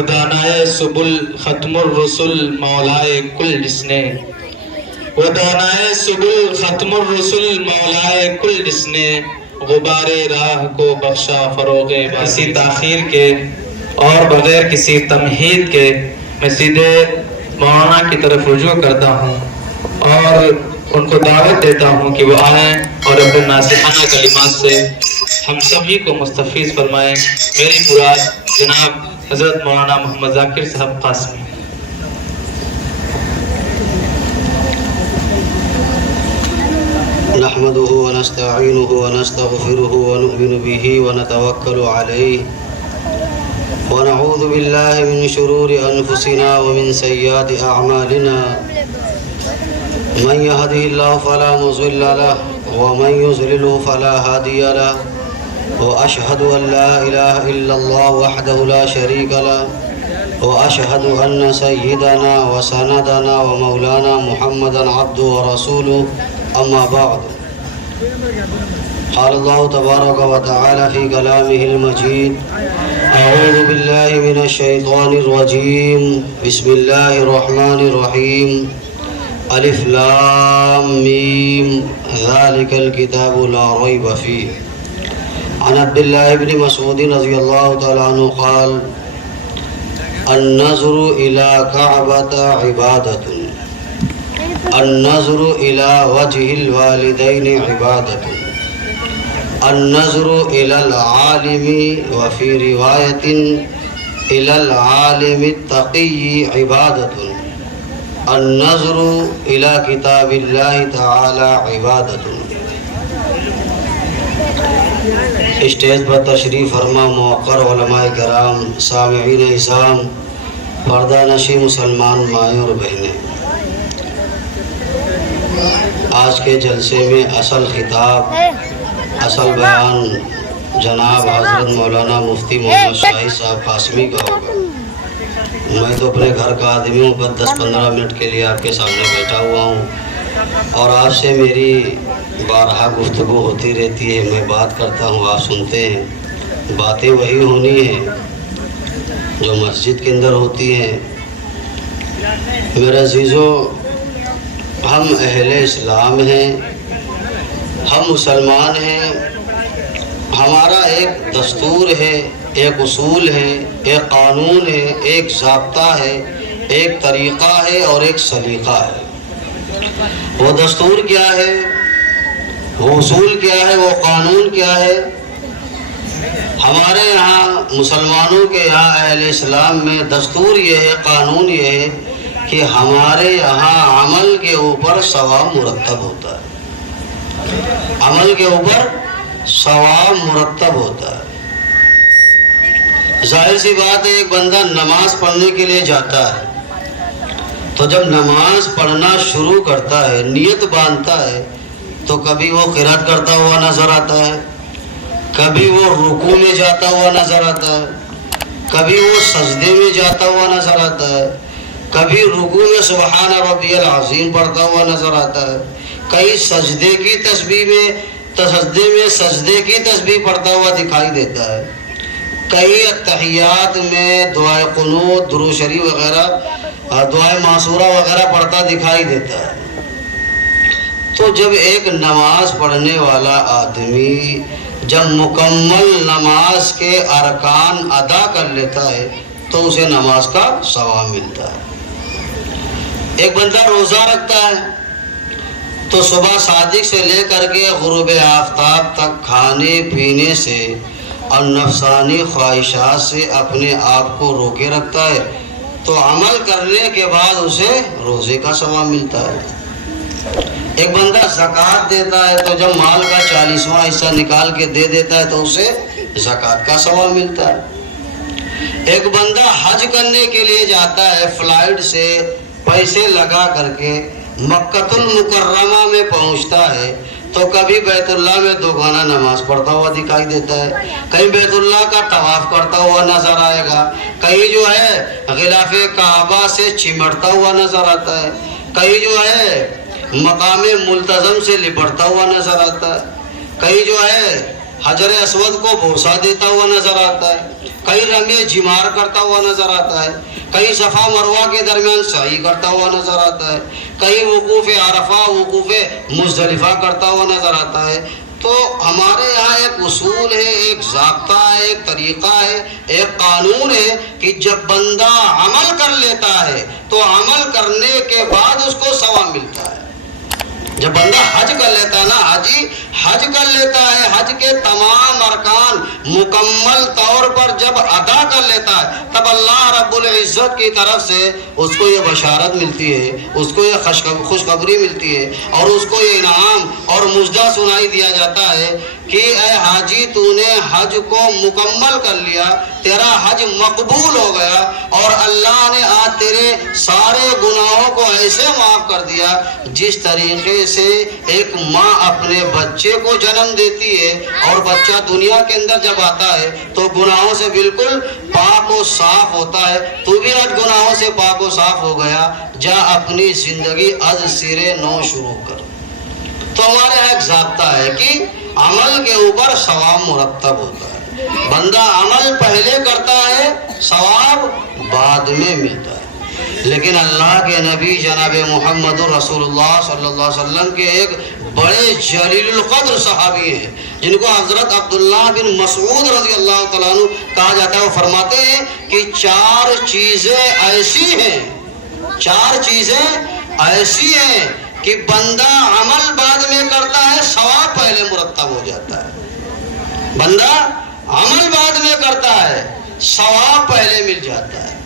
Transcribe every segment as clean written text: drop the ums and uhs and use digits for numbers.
ودانائے سبل ختم الرسل مولائے کل جس نے، ودانائے سبل ختم الرسل مولائے کل جس نے، غبار راہ کو بخشا فروغ کسی تاخیر کے اور بغیر کسی تمہید کے میں سیدھے مولانا کی طرف رجوع کرتا ہوں اور ان کو دعوت دیتا ہوں کہ وہ آئیں اور اپنے ناصحانہ کلمات سے ہم سبھی کو مستفیض فرمائیں۔ میری مراد جناب حضرت مولانا محمد ذاکر صاحب قاسمی۔ نحمده ونستعينه ونستغفره ونؤمن به ونتوكل عليه ونعوذ بالله من شرور أنفسنا ومن سيئات أعمالنا، من يهده الله فلا مضل له ومن يضلل فلا هادي له، وأشهد أن لا إله إلا الله وحده لا شريك له، وأشهد أن سيدنا وسندنا ومولانا محمدا عبده ورسوله، أما بعد، قال الله تبارك وتعالى في كلامه المجيد: أعوذ بالله من الشيطان الرجيم، بسم الله الرحمن الرحيم، ألف لام ميم، ذلك الكتاب لا ريب فيه. عن عبد الله بن مسعود رضي الله تعالى عنه قال: النظر إلى كعبة عبادة، النظر إلى وجه الوالدين عبادة، النظر إلى العالم، وفي رواية إلى العالم التقي عبادة، النظر إلى كتاب الله تعالى عبادة. اسٹیج پر تشریف فرما موقر علماء کرام، سامعین اعظام، پردہ نشی مسلمان مائیں اور بہنیں، آج کے جلسے میں اصل خطاب، اصل بیان جناب حضرت مولانا مفتی محمد شاہد صاحب قاسمی کا ہوگا۔ میں تو اپنے گھر کا آدمی ہوں، بس 10-15 منٹ کے لیے آپ کے سامنے بیٹھا ہوا ہوں، اور آپ سے میری بارہا گفتگو ہوتی رہتی ہے، میں بات کرتا ہوں، آپ سنتے ہیں، باتیں وہی ہونی ہیں جو مسجد کے اندر ہوتی ہیں۔ میرے عزیزو، ہم اہل اسلام ہیں، ہم مسلمان ہیں، ہمارا ایک دستور ہے، ایک اصول ہے، ایک قانون ہے، ایک ضابطہ ہے، ایک طریقہ ہے اور ایک سلیقہ ہے۔ وہ دستور کیا ہے، وہ اصول کیا ہے، وہ قانون کیا ہے؟ ہمارے یہاں مسلمانوں کے یہاں اہل اسلام میں دستور یہ ہے، قانون یہ ہے کہ ہمارے یہاں عمل کے اوپر ثواب مرتب ہوتا ہے، عمل کے اوپر ثواب مرتب ہوتا ہے۔ ظاہر سی بات ہے، ایک بندہ نماز پڑھنے کے لیے جاتا ہے تو جب نماز پڑھنا شروع کرتا ہے، نیت باندھتا ہے، تو کبھی وہ قرات کرتا ہوا نظر آتا ہے، کبھی وہ رکوع میں جاتا ہوا نظر آتا ہے، کبھی وہ سجدے میں جاتا ہوا نظر آتا ہے، کبھی رکوع میں سبحان ربی العظیم پڑھتا ہوا نظر آتا ہے، کئی سجدے کی تسبیح پڑھتا ہوا دکھائی دیتا ہے، کئی اتحیات میں دعائے قنوت، درود شریف وغیرہ، دعائے معصورہ وغیرہ پڑھتا دکھائی دیتا ہے۔ تو جب ایک نماز پڑھنے والا آدمی جب مکمل نماز کے ارکان ادا کر لیتا ہے تو اسے نماز کا ثواب ملتا ہے۔ ایک بندہ روزہ رکھتا ہے تو صبح صادق سے لے کر کے غروب آفتاب تک کھانے پینے سے اور نفسانی خواہشات سے اپنے آپ کو روکے رکھتا ہے، تو عمل کرنے کے بعد اسے روزے کا ثواب ملتا ہے۔ ایک بندہ زکوٰۃ دیتا ہے تو جب مال کا 40واں حصہ نکال کے دے دیتا ہے تو اسے زکوٰۃ کا ثواب ملتا ہے۔ ایک بندہ حج کرنے کے لیے جاتا ہے، فلائٹ سے پیسے لگا کر کے مکہ المکرمہ میں پہنچتا ہے تو کبھی بیت اللہ میں دوگانہ نماز پڑھتا ہوا دکھائی دیتا ہے، کہیں بیت اللہ کا طواف کرتا ہوا نظر آئے گا، کہیں جو ہے غلاف کعبہ سے چمٹتا ہوا نظر آتا ہے، کہیں جو ہے مقام ملتزم سے لپٹتا ہوا نظر آتا ہے، کہیں جو ہے حجر اسود کو بوسہ دیتا ہوا نظر آتا ہے، کہیں رمی جمار کرتا ہوا نظر آتا ہے، کہیں صفا مروہ کے درمیان سعی کرتا ہوا نظر آتا ہے، کہیں وقوف عرفہ وقوف مزدلفہ کرتا ہوا نظر آتا ہے۔ تو ہمارے یہاں ایک اصول ہے، ایک ضابطہ ہے، ایک طریقہ ہے، ایک قانون ہے کہ جب بندہ عمل کر لیتا ہے تو عمل کرنے کے بعد اس کو ثواب ملتا ہے۔ جب بندہ حج کر لیتا ہے نا، حج کر لیتا ہے، حج کے تمام ارکان مکمل طور پر جب ادا کر لیتا ہے، تب اللہ رب العزت کی طرف سے اس کو یہ بشارت ملتی ہے، اس کو یہ خوشخبری ملتی ہے، اور اس کو یہ انعام اور مژدہ سنائی دیا جاتا ہے کہ اے حاجی تو نے حج کو مکمل کر لیا، تیرا حج مقبول ہو گیا، اور اللہ نے آج تیرے سارے گناہوں کو ایسے معاف کر دیا جس طریقے سے ایک ماں اپنے بچے کو جنم دیتی ہے اور بچہ دنیا کے اندر جب آتا ہے تو گناہوں سے بالکل پاک و صاف ہوتا ہے۔ تو بھی آج گناہوں سے پاک و صاف ہو گیا، جا اپنی زندگی از سرے نو شروع کر۔ تو ہمارے یہاں ایک ضابطہ ہے کہ عمل کے اوپر ثواب مرتب ہوتا ہے، بندہ عمل پہلے کرتا ہے، ثواب بعد میں ملتا ہے۔ لیکن اللہ کے نبی جناب محمد رسول اللہ صلی اللہ علیہ وسلم کے ایک بڑے جلیل القدر صحابی ہیں جن کو حضرت عبداللہ بن مسعود رضی اللہ تعالیٰ عنہ کہا جاتا ہے۔ وہ فرماتے ہیں کہ چار چیزیں ایسی ہیں کہ بندہ عمل بعد میں کرتا ہے، ثواب پہلے مرتب ہو جاتا ہے۔ بندہ عمل بعد میں کرتا ہے، ثواب پہلے مل جاتا ہے۔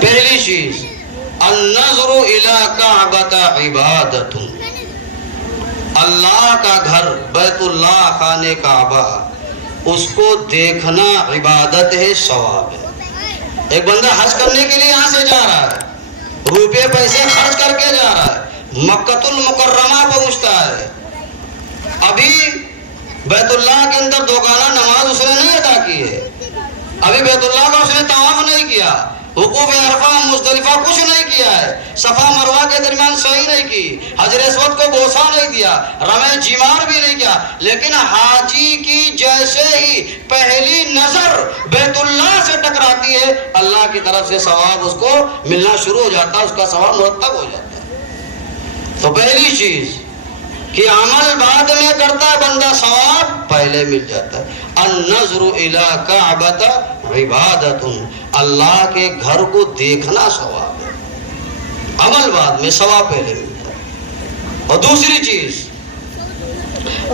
پہلی چیز، النظر الی کعبۃ عبادۃ، اللہ کا گھر بیت اللہ خانہ کعبہ اس کو دیکھنا عبادت ہے، ثواب ہے۔ ایک بندہ حج کرنے کے لیے یہاں سے جا رہا ہے، روپے پیسے خرچ کر کے جا رہا ہے، مکۃ المکرمہ پہنچتا ہے، ابھی بیت اللہ کے اندر دوگانہ نماز اس نے نہیں ادا کی ہے، ابھی بیت اللہ کا اس نے طواف نہیں کیا، وقوف عرفہ مزدلفہ کچھ نہیں کیا ہے، صفا مروہ کے درمیان سعی نہیں کی، حجر اسود کو بوسہ نہیں دیا، رمے جمار بھی نہیں کیا، لیکن حاجی کی جیسے ہی پہلی نظر بیت اللہ سے ٹکراتی ہے، اللہ کی طرف سے ثواب اس کو ملنا شروع ہو جاتا ہے، اس کا ثواب مرتب ہو جاتا ہے۔ تو پہلی چیز کہ عمل بعد میں کرتا ہے بندہ، ثواب پہلے مل جاتا ہے۔ النظر الی کعبۃ عبادۃ، اللہ کے گھر کو دیکھنا ثواب ہے، عمل بعد میں، ثواب پہلے ملتا ہے۔ اور دوسری چیز،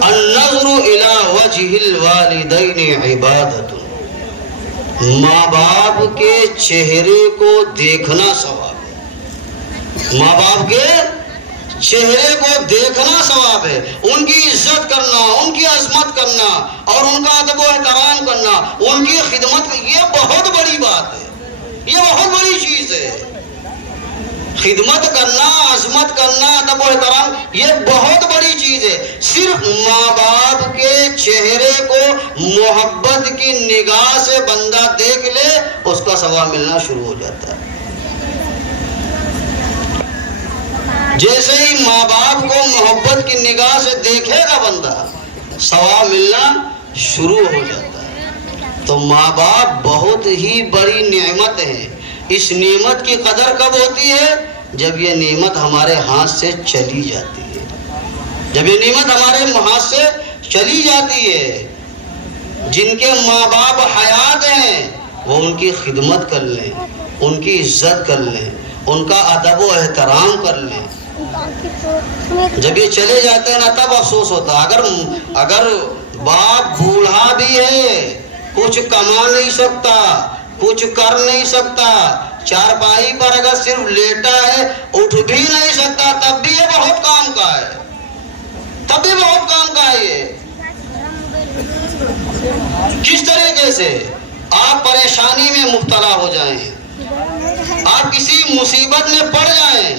النظر الی وجہ الوالدین عبادۃ، ماں باپ کے چہرے کو دیکھنا ثواب ہے، ماں باپ کے چہرے کو دیکھنا ثواب ہے، ان کی عزت کرنا، ان کی عظمت کرنا اور ان کا ادب و احترام کرنا، ان کی خدمت، یہ بہت بڑی بات ہے، یہ بہت بڑی چیز ہے۔ خدمت کرنا، عظمت کرنا، ادب و احترام، یہ بہت بڑی چیز ہے۔ صرف ماں باپ کے چہرے کو محبت کی نگاہ سے بندہ دیکھ لے، اس کا ثواب ملنا شروع ہو جاتا ہے۔ جیسے ہی ماں باپ کو محبت کی نگاہ سے دیکھے گا بندہ، ثواب ملنا شروع ہو جاتا ہے۔ تو ماں باپ بہت ہی بڑی نعمت ہے۔ اس نعمت کی قدر کب ہوتی ہے؟ جب یہ نعمت ہمارے ہاتھ سے چلی جاتی ہے، جب یہ نعمت ہمارے ہاتھ سے چلی جاتی ہے۔ جن کے ماں باپ حیات ہیں وہ ان کی خدمت کر لیں، ان کی عزت کر لیں، ان کا ادب و احترام کر لیں۔ جب یہ چلے جاتے ہیں نا تب افسوس ہوتا ہے۔ اگر باپ بوڑھا بھی ہے، کچھ کما نہیں سکتا، کچھ کر نہیں سکتا، چارپائی پر اگر صرف لیٹا ہے، اٹھ بھی نہیں سکتا، تب بھی یہ بہت کام کا ہے، تب بھی بہت کام کا ہے۔ یہ کس طریقے سے آپ پریشانی میں مبتلا ہو جائیں، آپ کسی مصیبت میں پڑ جائیں،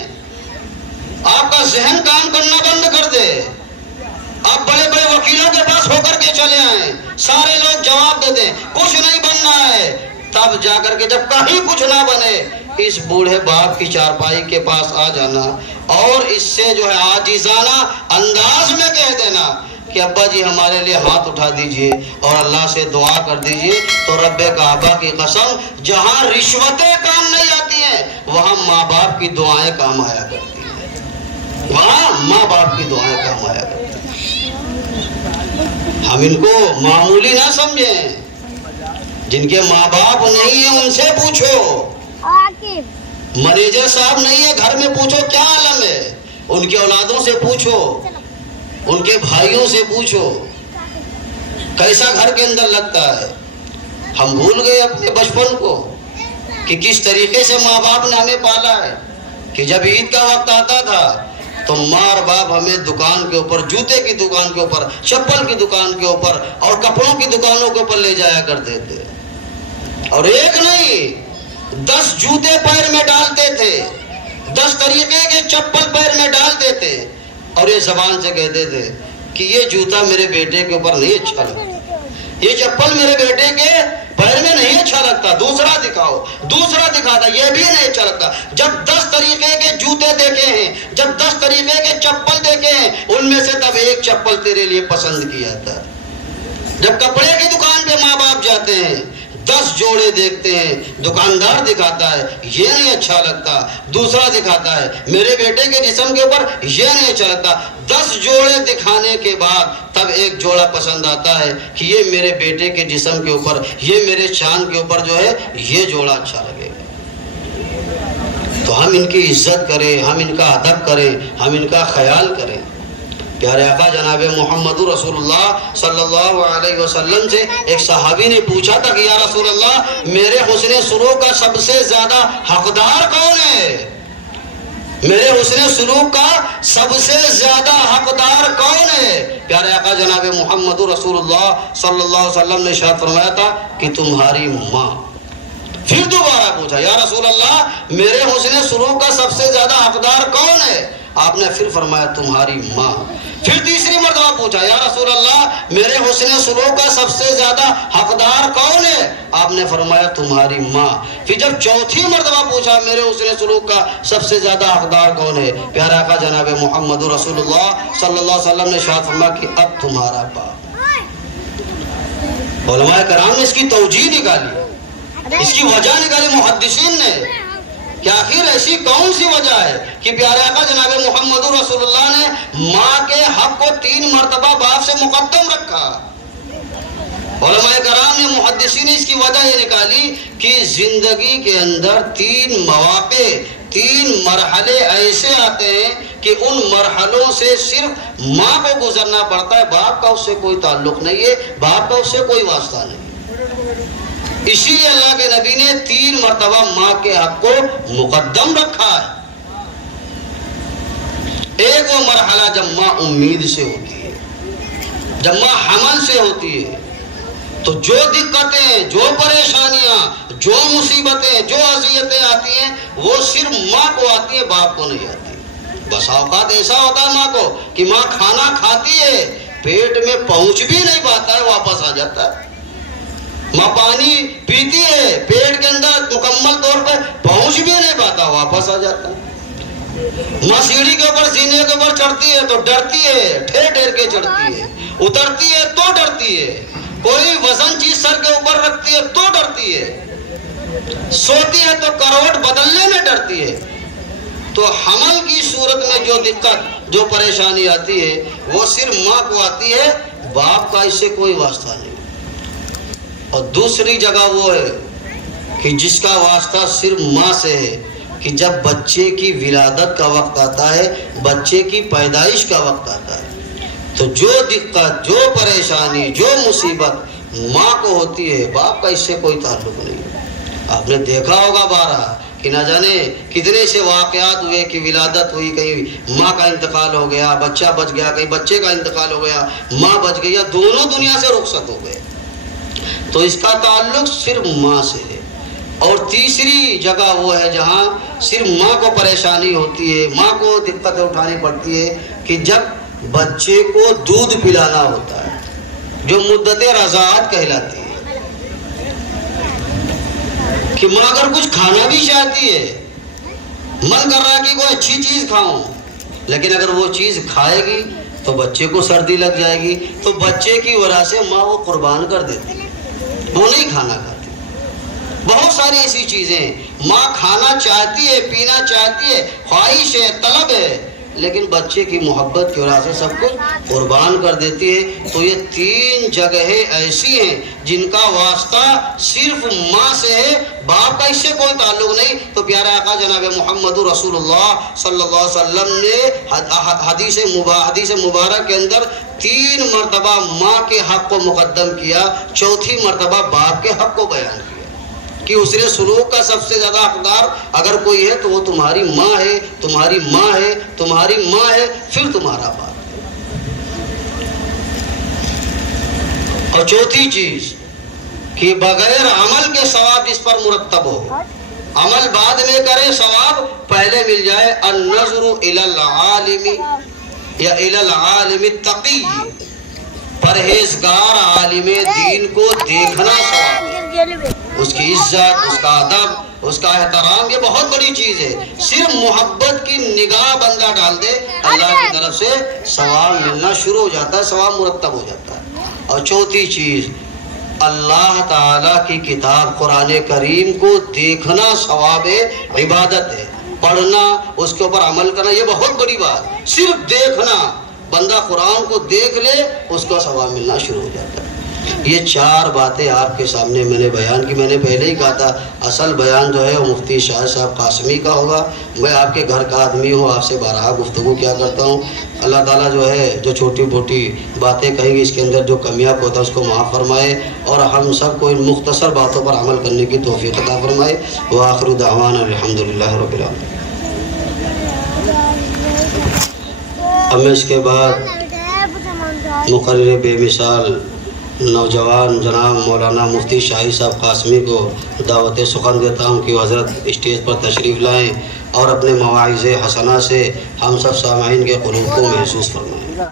آپ کا ذہن کام کرنا بند کر دے، آپ بڑے بڑے وکیلوں کے پاس ہو کر کے چلے آئیں، سارے لوگ جواب دے دیں کچھ نہیں بننا ہے، تب جا کر کے جب کہیں کچھ نہ بنے، اس بوڑھے باپ کی چارپائی کے پاس آ جانا اور اس سے جو ہے عاجزانہ انداز میں کہہ دینا کہنا کہ ابا جی ہمارے لیے ہاتھ اٹھا دیجئے اور اللہ سے دعا کر دیجئے، تو رب کعبہ کی قسم جہاں رشوتیں کام نہیں آتی ہیں وہاں ماں باپ کی دعائیں کام آیا کرتی ہیں، وہاں ماں باپ کی دعائیں کام آیا کرتی ہیں۔ ہم ان کو معمولی نہ سمجھیں، جن کے ماں باپ نہیں ہیں ان سے پوچھو، مینیجر صاحب نہیں ہے گھر میں پوچھو کیا عالم ہے، ان کے اولادوں سے پوچھو، ان کے بھائیوں سے پوچھو کیسا گھر کے اندر لگتا ہے۔ ہم بھول گئے اپنے بچپن کو کہ کس طریقے سے ماں باپ نے ہمیں پالا ہے، کہ جب عید کا وقت آتا تھا تو ماں اور باپ ہمیں دکان کے اوپر، جوتے کی دکان کے اوپر، چپل کی دکان کے اوپر اور کپڑوں کی دکانوں کے اوپر لے جایا کرتے تھے، اور ایک نہیں 10 جوتے پیر میں ڈالتے تھے، 10 طریقے کے چپل پیر میں ڈالتے تھے، اور یہ زبان سے کہتے تھے کہ یہ جوتا میرے بیٹے کے اوپر نہیں اچھا لگتا، یہ چپل میرے بیٹے کے پیر میں نہیں اچھا لگتا، دوسرا دکھاؤ، دوسرا دکھاتا، یہ بھی نہیں اچھا لگتا۔ جب 10 طریقے کے جوتے دیکھے ہیں، جب 10 طریقے کے چپل دیکھے ہیں، ان میں سے تب ایک چپل تیرے لیے پسند کیا تھا۔ جب کپڑے کی دکان پہ ماں باپ جاتے ہیں، 10 جوڑے دیکھتے ہیں، دکاندار دکھاتا ہے یہ نہیں اچھا لگتا، دوسرا دکھاتا ہے میرے بیٹے کے جسم کے اوپر یہ نہیں اچھا لگتا، 10 جوڑے دکھانے کے بعد تب ایک جوڑا پسند آتا ہے کہ یہ میرے بیٹے کے جسم کے اوپر، یہ میرے چاند کے اوپر جو ہے یہ جوڑا اچھا لگے گا۔ تو ہم ان کی عزت کریں، ہم ان کا ادب کریں، ہم ان کا خیال کریں۔ پیارے آقا جناب محمد رسول اللہ صلی اللہ علیہ وسلم سے ایک صحابی نے پوچھا تھا کہ یا رسول اللہ میرے حسن سلوک کا سب سے زیادہ حقدار کون ہے؟ میرے حسن سلوک کا سب سے زیادہ حقدار کون ہے؟ پیارے آقا جناب محمد رسول اللہ صلی اللہ علیہ وسلم نے ارشاد فرمایا تھا کہ تمہاری ماں۔ پھر دوبارہ پوچھا یا رسول اللہ میرے حسن سلوک کا سب سے زیادہ حقدار کون ہے؟ آپ نے پھر فرمایا تمہاری ماں۔ پھر تیسری مرتبہ پوچھا یا رسول اللہ میرے حسن سلوک کا سب سے زیادہ حقدار کون ہے؟ آپ نے فرمایا تمہاری ماں۔ پھر جب چوتھی مرتبہ پوچھا میرے حسن سلوک کا سب سے زیادہ حقدار کون ہے؟ پیارا آقا جناب محمد رسول اللہ صلی اللہ علیہ وسلم نے ارشاد فرمایا کہ اب تمہارا باپ۔ علماء کرام نے اس کی توجیہ نکالی، اس کی وجہ نکالی محدثین نے کہ آخر ایسی کون سی وجہ ہے کہ پیارے آقا جناب محمد رسول اللہ نے ماں کے حق کو 3 مرتبہ باپ سے مقدم رکھا۔ علماء کرام نے محدثین نے اس کی وجہ یہ نکالی کہ زندگی کے اندر 3 مواقع، 3 مرحلے ایسے آتے ہیں کہ ان مرحلوں سے صرف ماں کو گزرنا پڑتا ہے، باپ کا اس سے کوئی تعلق نہیں ہے، باپ کا اس سے کوئی واسطہ نہیں۔ اسی لیے اللہ کے نبی نے 3 مرتبہ ماں کے حق کو مقدم رکھا ہے۔ ایک وہ مرحلہ جب ماں امید سے ہوتی ہے، جب ماں حمل سے ہوتی ہے، تو جو دقتیں، جو پریشانیاں، جو مصیبتیں، جو اذیتیں آتی ہیں وہ صرف ماں کو آتی ہے، باپ کو نہیں آتی۔ بس اوقات ایسا ہوتا ہے ماں کو کہ ماں کھانا کھاتی ہے، پیٹ میں پہنچ بھی نہیں پاتا ہے، واپس آ جاتا ہے۔ ماں پانی پیتی ہے، پیٹ کے اندر مکمل طور پر پہنچ بھی نہیں پاتا، واپس آ جاتا ہے۔ ماں سیڑھی کے اوپر، زینے کے اوپر چڑھتی ہے تو ڈرتی ہے، ٹھیر ٹھیر کے چڑھتی ہے، اترتی ہے تو ڈرتی ہے، کوئی وزن چیز سر کے اوپر رکھتی ہے تو ڈرتی ہے، سوتی ہے تو کروٹ بدلنے میں ڈرتی ہے۔ تو حمل کی صورت میں جو دقت، جو پریشانی آتی ہے وہ صرف ماں کو آتی ہے، باپ کا اس سے کوئی واسطہ نہیں۔ اور دوسری جگہ وہ ہے کہ جس کا واسطہ صرف ماں سے ہے کہ جب بچے کی ولادت کا وقت آتا ہے، بچے کی پیدائش کا وقت آتا ہے، تو جو دقت، جو پریشانی، جو مصیبت ماں کو ہوتی ہے، باپ کا اس سے کوئی تعلق نہیں۔ آپ نے دیکھا ہوگا بارہ کہ نہ جانے کتنے سے واقعات ہوئے کہ ولادت ہوئی، کہیں ماں کا انتقال ہو گیا، بچہ بچ گیا، کہیں بچے کا انتقال ہو گیا، ماں بچ گئی، یا دونوں دنیا سے رخصت ہو گئے، تو اس کا تعلق صرف ماں سے ہے۔ اور تیسری جگہ وہ ہے جہاں صرف ماں کو پریشانی ہوتی ہے، ماں کو دقتیں اٹھانی پڑتی ہے کہ جب بچے کو دودھ پلانا ہوتا ہے، جو مدت رضاعت کہلاتی ہے، کہ ماں اگر کچھ کھانا بھی چاہتی ہے، من کر رہا ہے کہ کوئی اچھی چیز کھاؤں، لیکن اگر وہ چیز کھائے گی تو بچے کو سردی لگ جائے گی، تو بچے کی وجہ سے ماں وہ قربان کر دیتی ہے، وہ نہیں کھانا کھاتی۔ بہت ساری ایسی چیزیں ہیں، ماں کھانا چاہتی ہے، پینا چاہتی ہے، خواہش ہے، طلب ہے، لیکن بچے کی محبت کی وجہ سے سب کچھ قربان کر دیتی ہے۔ تو یہ 3 جگہیں ایسی ہیں جن کا واسطہ صرف ماں سے ہے، باپ کا اس سے کوئی تعلق نہیں۔ تو پیارے آقا جناب محمد رسول اللہ صلی اللہ علیہ وسلم نے حدیث مبارک کے اندر 3 مرتبہ ماں کے حق کو مقدم کیا، چوتھی مرتبہ باپ کے حق کو بیان کیا کہ حسن سلوک کا سب سے زیادہ حقدار اگر کوئی ہے تو وہ تمہاری ماں ہے، تمہاری ماں ہے، تمہاری ماں ہے، پھر تمہارا باپ ہے۔ اور چوتھی چیز کہ بغیر عمل کے ثواب اس پر مرتب ہو، عمل بعد میں کرے، ثواب پہلے مل جائے۔ النظر الی العالم یا الی العالم التقی، پرہیزگار عالم دین کو دیکھنا ثواب ہے، اس کی عزت، اس کا ادب، اس کا احترام، یہ بہت بڑی چیز ہے۔ صرف محبت کی نگاہ بندہ ڈال دے، اللہ کی طرف سے ثواب ملنا شروع ہو جاتا ہے، ثواب مرتب ہو جاتا ہے۔ اور چوتھی چیز، اللہ تعالیٰ کی کتاب قرآن کریم کو دیکھنا ثواب عبادت ہے، پڑھنا، اس کے اوپر عمل کرنا، یہ بہت بڑی بات۔ صرف دیکھنا، بندہ قرآن کو دیکھ لے، اس کا ثواب ملنا شروع ہو جاتا ہے۔ یہ 4 باتیں آپ کے سامنے میں نے بیان کی۔ میں نے پہلے ہی کہا تھا اصل بیان جو ہے وہ مفتی شاہ صاحب قاسمی کا ہوگا، میں آپ کے گھر کا آدمی ہوں، آپ سے بارہا گفتگو کیا کرتا ہوں۔ اللہ تعالیٰ جو ہے جو چھوٹی موٹی باتیں کہیں گے اس کے اندر جو کمیاں ہوتا ہے اس کو معاف فرمائے، اور ہم سب کو ان مختصر باتوں پر عمل کرنے کی توفیق عطا فرمائے۔ وآخر دعوانا الحمدللہ رب العالمین۔ اب میں اس کے بعد مقرر بے مثال نوجوان جناب مولانا مفتی شاہی صاحب قاسمی کو دعوت سخن دیتا ہوں کہ وہ حضرت اسٹیج پر تشریف لائیں اور اپنے مواعظ حسنہ سے ہم سب سامعین کے قلوب کو محسوس فرمائیں۔